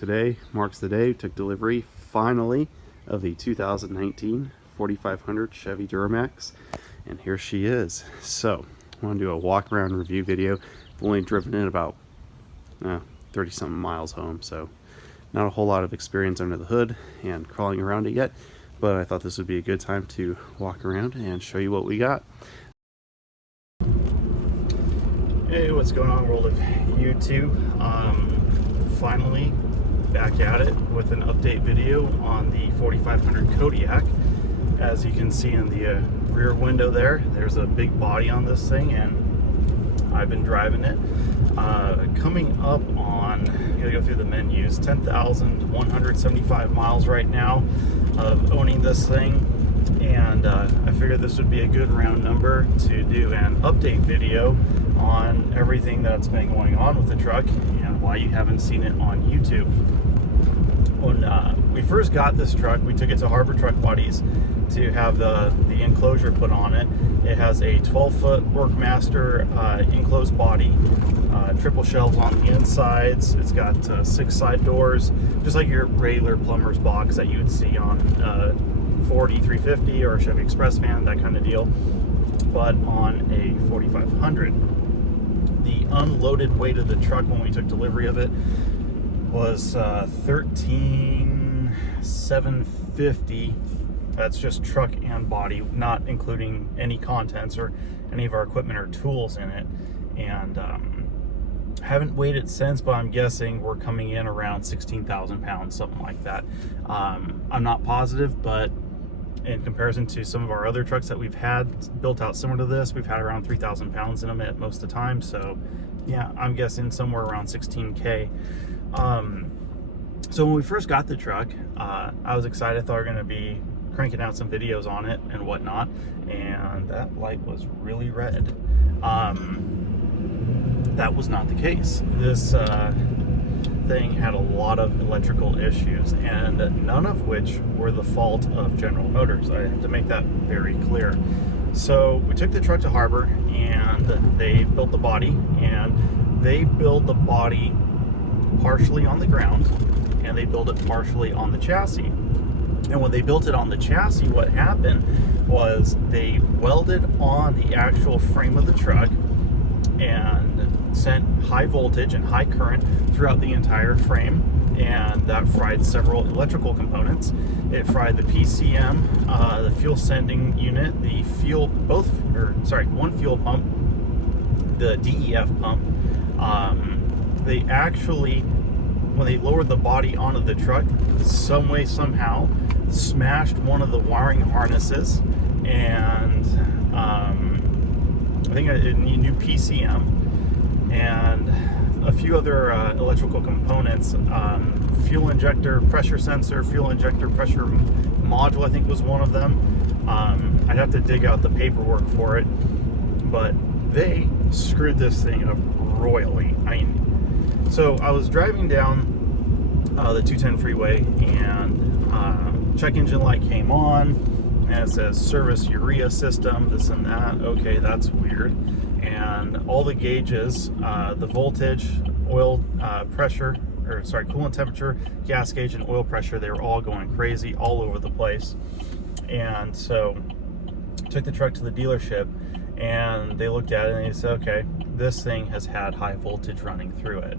Today marks the day we took delivery, finally, of the 2019 4500 Chevy Duramax, and here she is. So, I want to do a walk around review video. I've only driven it about 30 something miles home, so not a whole lot of experience under the hood and crawling around it yet, but I thought this would be a good time to walk around and show you what we got. Hey, what's going on, world of YouTube? Finally back at it with an update video on the 4500 Kodiak. As you can see in the rear window there's a big body on this thing, and I've been driving it. Coming up on, gotta go through the menus, 10,175 miles right now of owning this thing, and I figured this would be a good round number to do an update video on everything that's been going on with the truck and why you haven't seen it on YouTube. When we first got this truck, we took it to Harbor Truck Bodies to have the enclosure put on it. It has a 12-foot Workmaster enclosed body, triple shelves on the insides. It's got 6 side doors, just like your regular plumber's box that you would see on Ford E350 or a Chevy Express van, that kind of deal, but on a 4500. The unloaded weight of the truck when we took delivery of it was 13,750. That's just truck and body, not including any contents or any of our equipment or tools in it. And haven't weighed it since, but I'm guessing we're coming in around 16,000 pounds, something like that. I'm not positive, but in comparison to some of our other trucks that we've had built out similar to this, we've had around 3,000 pounds in them at most of the time. So yeah, I'm guessing somewhere around 16K. So when we first got the truck, I was excited. I thought we were going to be cranking out some videos on it and whatnot, and that light was really red. That was not the case. This thing had a lot of electrical issues, and none of which were the fault of General Motors. I have to make that very clear. So we took the truck to Harbor, and they built the body, and they build the body partially on the ground, and they build it partially on the chassis. And when they built it on the chassis, what happened was they welded on the actual frame of the truck and sent high voltage and high current throughout the entire frame, and that fried several electrical components. It fried the PCM, the fuel sending unit, the fuel, one fuel pump, the DEF pump. They actually, when they lowered the body onto the truck, some way, somehow, smashed one of the wiring harnesses, and I think a new PCM and a few other electrical components. Fuel injector pressure sensor, fuel injector pressure module, I think was one of them. I'd have to dig out the paperwork for it, but they screwed this thing up royally. I mean, so I was driving down the 210 freeway, and check engine light came on, and it says service urea system, this and that. Okay, that's weird. And all the gauges, the voltage, oil pressure, coolant temperature, gas gauge, and oil pressure, they were all going crazy all over the place. And so took the truck to the dealership, and they looked at it and they said, okay, this thing has had high voltage running through it.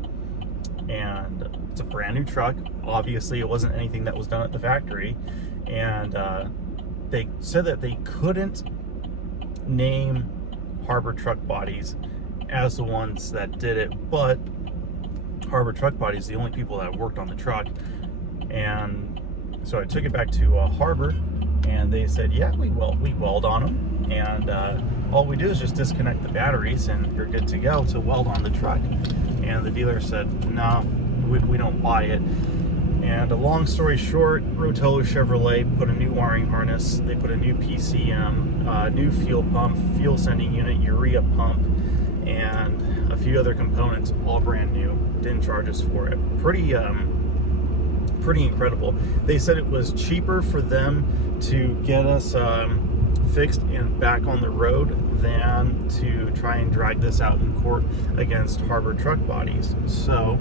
And it's a brand new truck. Obviously, it wasn't anything that was done at the factory. And they said that they couldn't name Harbor Truck Bodies as the ones that did it, but Harbor Truck Bodies, the only people that worked on the truck. And so I took it back to Harbor, and they said, yeah, we weld on them, and all we do is just disconnect the batteries and you're good to go to weld on the truck. And the dealer said, no, we don't buy it. And a long story short, Rotolo Chevrolet put a new wiring harness, they put a new PCM, new fuel pump, fuel sending unit, urea pump, and a few other components, all brand new. Didn't charge us for it. Pretty incredible. They said it was cheaper for them to get us fixed and back on the road than to try and drag this out in court against Harbor Truck Bodies. So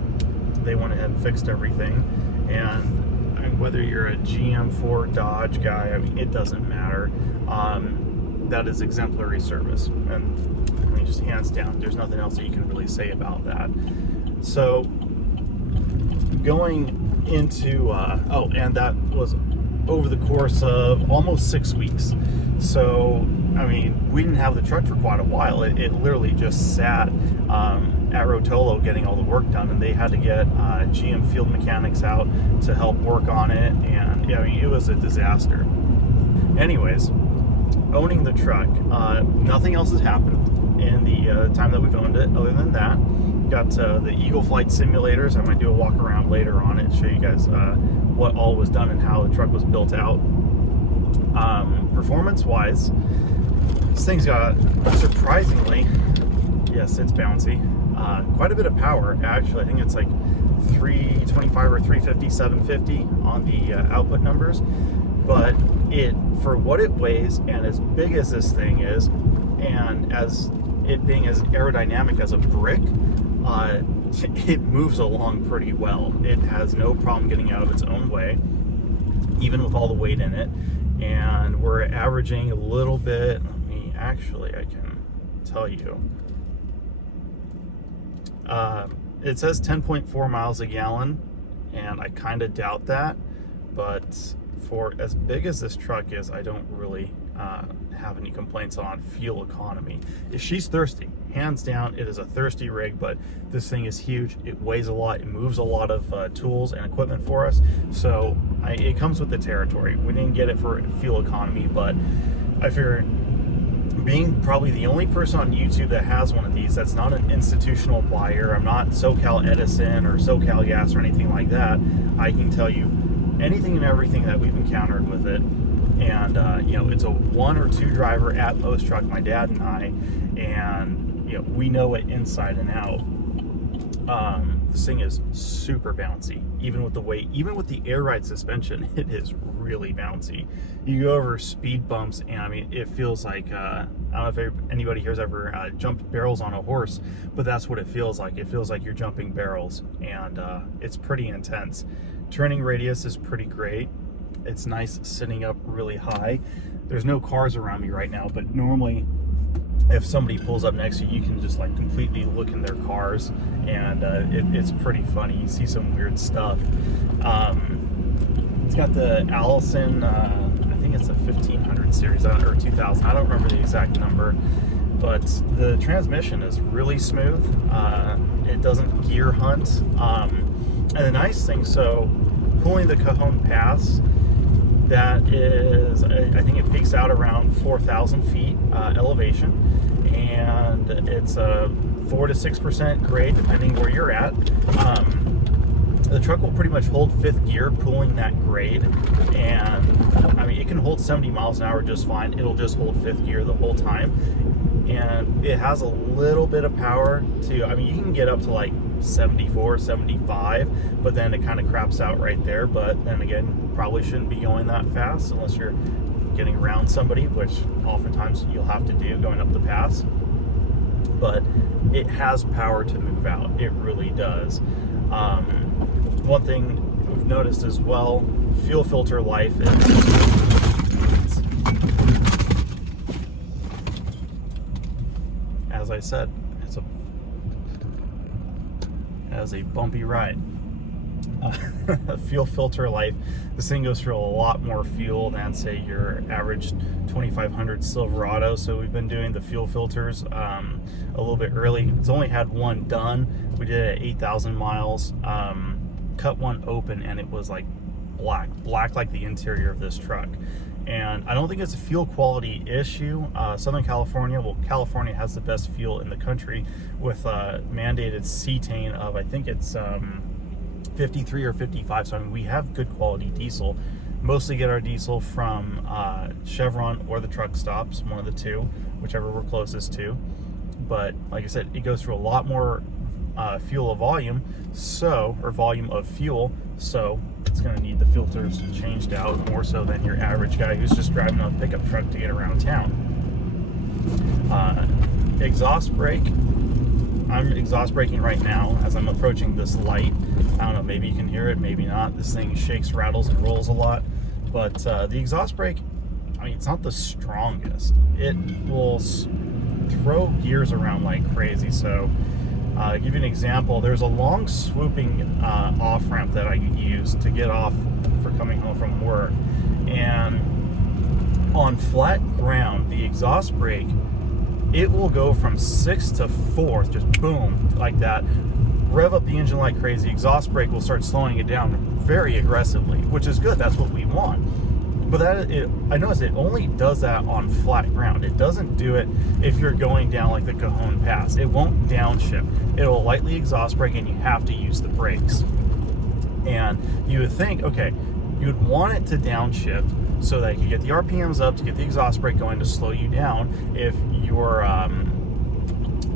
they went ahead and fixed everything. And I mean, whether you're a GM, Ford, Dodge guy, I mean, it doesn't matter. That is exemplary service, and I mean, just hands down, there's nothing else that you can really say about that. So going into and that was over the course of almost 6 weeks. So I mean, we didn't have the truck for quite a while. It literally just sat at Rotolo getting all the work done, and they had to get GM field mechanics out to help work on it, and I mean, it was a disaster. Anyways, owning the truck, nothing else has happened in the time that we've owned it other than that. Got the Eagle Flight simulators. I might do a walk around later on it, show you guys what all was done and how the truck was built out. Performance wise, this thing's got, surprisingly, yes, it's bouncy, quite a bit of power actually. I think it's like 325 or 350, 750 on the output numbers, but it, for what it weighs and as big as this thing is, and as it being as aerodynamic as a brick, it moves along pretty well. It has no problem getting out of its own way, even with all the weight in it. And we're averaging a little bit, I can tell you. It says 10.4 miles a gallon, and I kind of doubt that, but for as big as this truck is, I don't really have any complaints on fuel economy. She's thirsty, hands down. It is a thirsty rig, but this thing is huge. It weighs a lot. It moves a lot of tools and equipment for us, so it comes with the territory. We didn't get it for fuel economy, but I figure, being probably the only person on YouTube that has one of these that's not an institutional buyer, I'm not SoCal Edison or SoCal Gas or anything like that, I can tell you anything and everything that we've encountered with it. And you know, it's a 1 or 2 driver at most truck, my dad and I, and you know, we know it inside and out. This thing is super bouncy, even with the weight, even with the air ride suspension. It is really bouncy. You go over speed bumps, and I mean, it feels like I don't know if anybody here's ever jumped barrels on a horse, but that's what it feels like. It feels like you're jumping barrels, and it's pretty intense. Turning radius is pretty great. It's nice sitting up really high. There's no cars around me right now, but normally if somebody pulls up next to you, you can just like completely look in their cars, and it's pretty funny. You see some weird stuff. It's got the Allison, I think it's a 1500 series or 2000. I don't remember the exact number, but the transmission is really smooth. It doesn't gear hunt. And the nice thing, so pulling the Cajon Pass, that is, I think it peaks out around 4,000 feet elevation, and it's a 4 to 6% grade depending where you're at. The truck will pretty much hold 5th gear pulling that grade, and I mean, it can hold 70 miles an hour just fine. It'll just hold 5th gear the whole time, and it has a little bit of power to, I mean, you can get up to like 74, 75, but then it kind of craps out right there. But then again, probably shouldn't be going that fast unless you're getting around somebody, which oftentimes you'll have to do going up the pass. But it has power to move out. It really does. One thing we've noticed as well, fuel filter life is, as I said, as a bumpy ride. Fuel filter life, this thing goes through a lot more fuel than say your average 2500 Silverado, so we've been doing the fuel filters a little bit early. It's only had one done. We did it at 8,000 miles. Cut one open, and it was like black like the interior of this truck. And I don't think it's a fuel quality issue. Southern California, well, California has the best fuel in the country with mandated cetane of, I think it's 53 or 55. So I mean, we have good quality diesel. Mostly get our diesel from Chevron or the truck stops, one of the two, whichever we're closest to. But like I said, it goes through a lot more fuel of volume, or volume of fuel, so it's going to need the filters changed out more so than your average guy who's just driving a pickup truck to get around town. Exhaust brake, I'm exhaust braking right now as I'm approaching this light. I don't know, maybe you can hear it, maybe not. This thing shakes, rattles, and rolls a lot. But the exhaust brake, I mean, it's not the strongest. It will throw gears around like crazy. So I'll give you an example. There's a long swooping off ramp that I use to get off for coming home from work. And on flat ground, the exhaust brake, it will go from 6th to 4th, just boom, like that. Rev up the engine like crazy. Exhaust brake will start slowing it down very aggressively, which is good. That's what we want. But I noticed it only does that on flat ground. It doesn't do it if you're going down like the Cajon Pass. It won't downshift. It'll lightly exhaust brake, and you have to use the brakes. And you would think, okay, you'd want it to downshift so that you get the RPMs up to get the exhaust brake going to slow you down if you're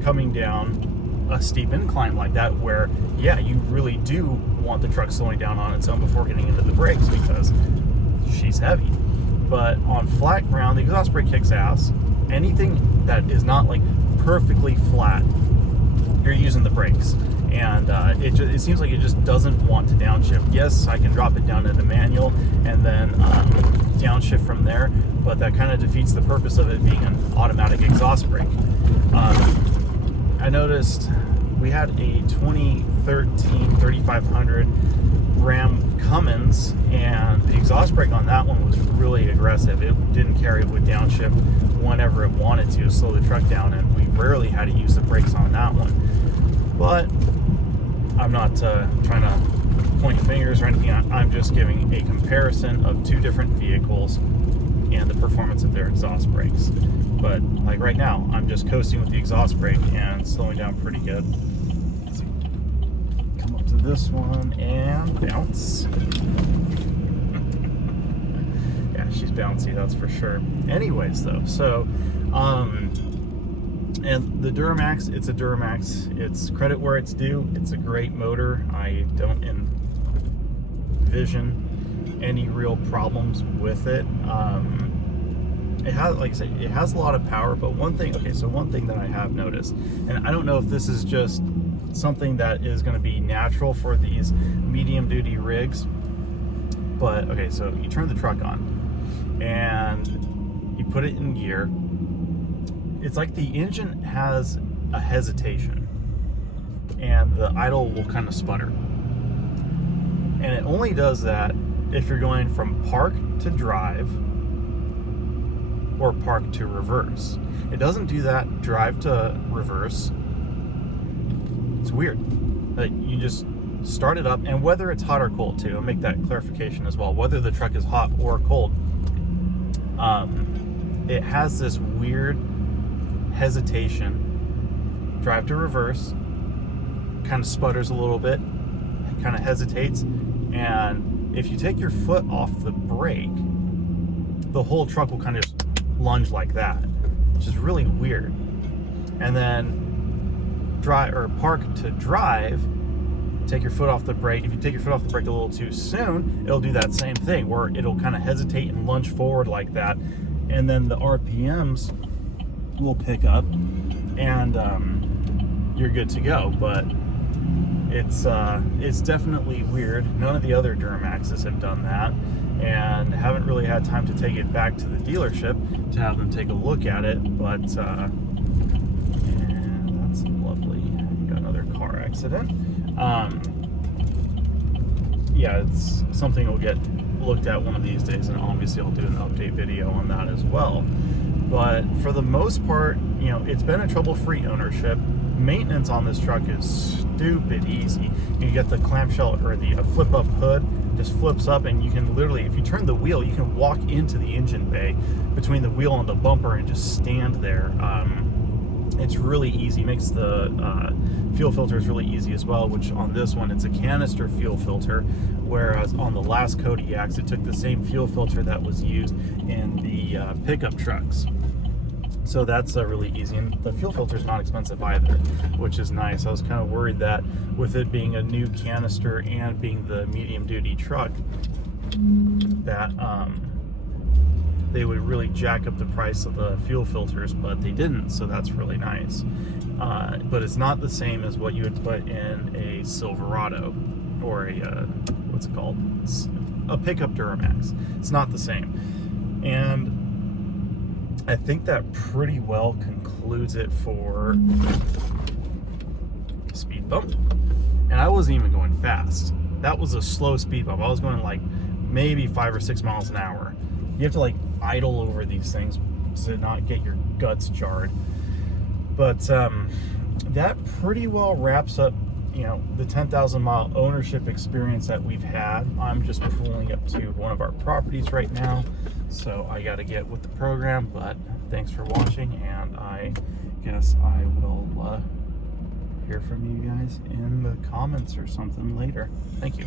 coming down a steep incline like that, where, yeah, you really do want the truck slowing down on its own before getting into the brakes because she's heavy. But on flat ground, the exhaust brake kicks ass. Anything that is not like perfectly flat, you're using the brakes. And it seems like it just doesn't want to downshift. Yes, I can drop it down into manual and then downshift from there, but that kind of defeats the purpose of it being an automatic exhaust brake. I noticed we had a 2013 3500 Ram Cummins, and the exhaust brake on that one was really aggressive. It didn't care. It would downshift whenever it wanted to slow the truck down, and we rarely had to use the brakes on that one. But I'm not trying to point fingers or anything. I'm just giving a comparison of two different vehicles and the performance of their exhaust brakes. But like right now, I'm just coasting with the exhaust brake and slowing down pretty good. Let's see. Come up to this one and bounce. Yeah, she's bouncy, that's for sure. Anyways, though, so and the Duramax, it's a Duramax. It's credit where it's due. It's a great motor. I don't envision any real problems with it. It has, like I said, it has a lot of power, but one thing that I have noticed, and I don't know if this is just something that is going to be natural for these medium duty rigs, but okay, so you turn the truck on and you put it in gear. It's like the engine has a hesitation and the idle will kind of sputter. And it only does that if you're going from park to drive or park to reverse. It doesn't do that drive to reverse. It's weird. You just start it up, and whether it's hot or cold too, I'll make that clarification as well, whether the truck is hot or cold, it has this weird hesitation. Drive to reverse, kind of sputters a little bit, kind of hesitates, and if you take your foot off the brake, the whole truck will kind of just lunge like that, which is really weird. And then drive or park to drive, take your foot off the brake. If you take your foot off the brake a little too soon, it'll do that same thing where it'll kind of hesitate and lunge forward like that, and then the RPMs will pick up and you're good to go. But it's definitely weird. None of the other Duramaxes have done that, and haven't really had time to take it back to the dealership to have them take a look at it. But and that's lovely. Got another car accident. Yeah, it's something we'll get looked at one of these days, and obviously I'll do an update video on that as well. But for the most part, you know, it's been a trouble-free ownership. Maintenance on this truck is stupid easy. You get the clamshell or the flip-up hood, just flips up, and you can literally, if you turn the wheel, you can walk into the engine bay between the wheel and the bumper and just stand there. It's really easy. Makes the fuel filters really easy as well, which on this one, it's a canister fuel filter, whereas on the last Kodiaks, it took the same fuel filter that was used in the pickup trucks. So that's really easy, and the fuel filter is not expensive either, which is nice. I was kind of worried that with it being a new canister and being the medium duty truck, that they would really jack up the price of the fuel filters, but they didn't, so that's really nice. But it's not the same as what you would put in a Silverado or a what's it called? A pickup Duramax. It's not the same. And I think that pretty well concludes it for speed bump. And I wasn't even going fast. That was a slow speed bump. I was going like maybe 5 or 6 miles an hour. You have to like idle over these things to not get your guts jarred. But that pretty well wraps up, you know, the 10,000 mile ownership experience that we've had. I'm just pulling up to one of our properties right now, so I got to get with the program. But thanks for watching, and I guess I will hear from you guys in the comments or something later. Thank you.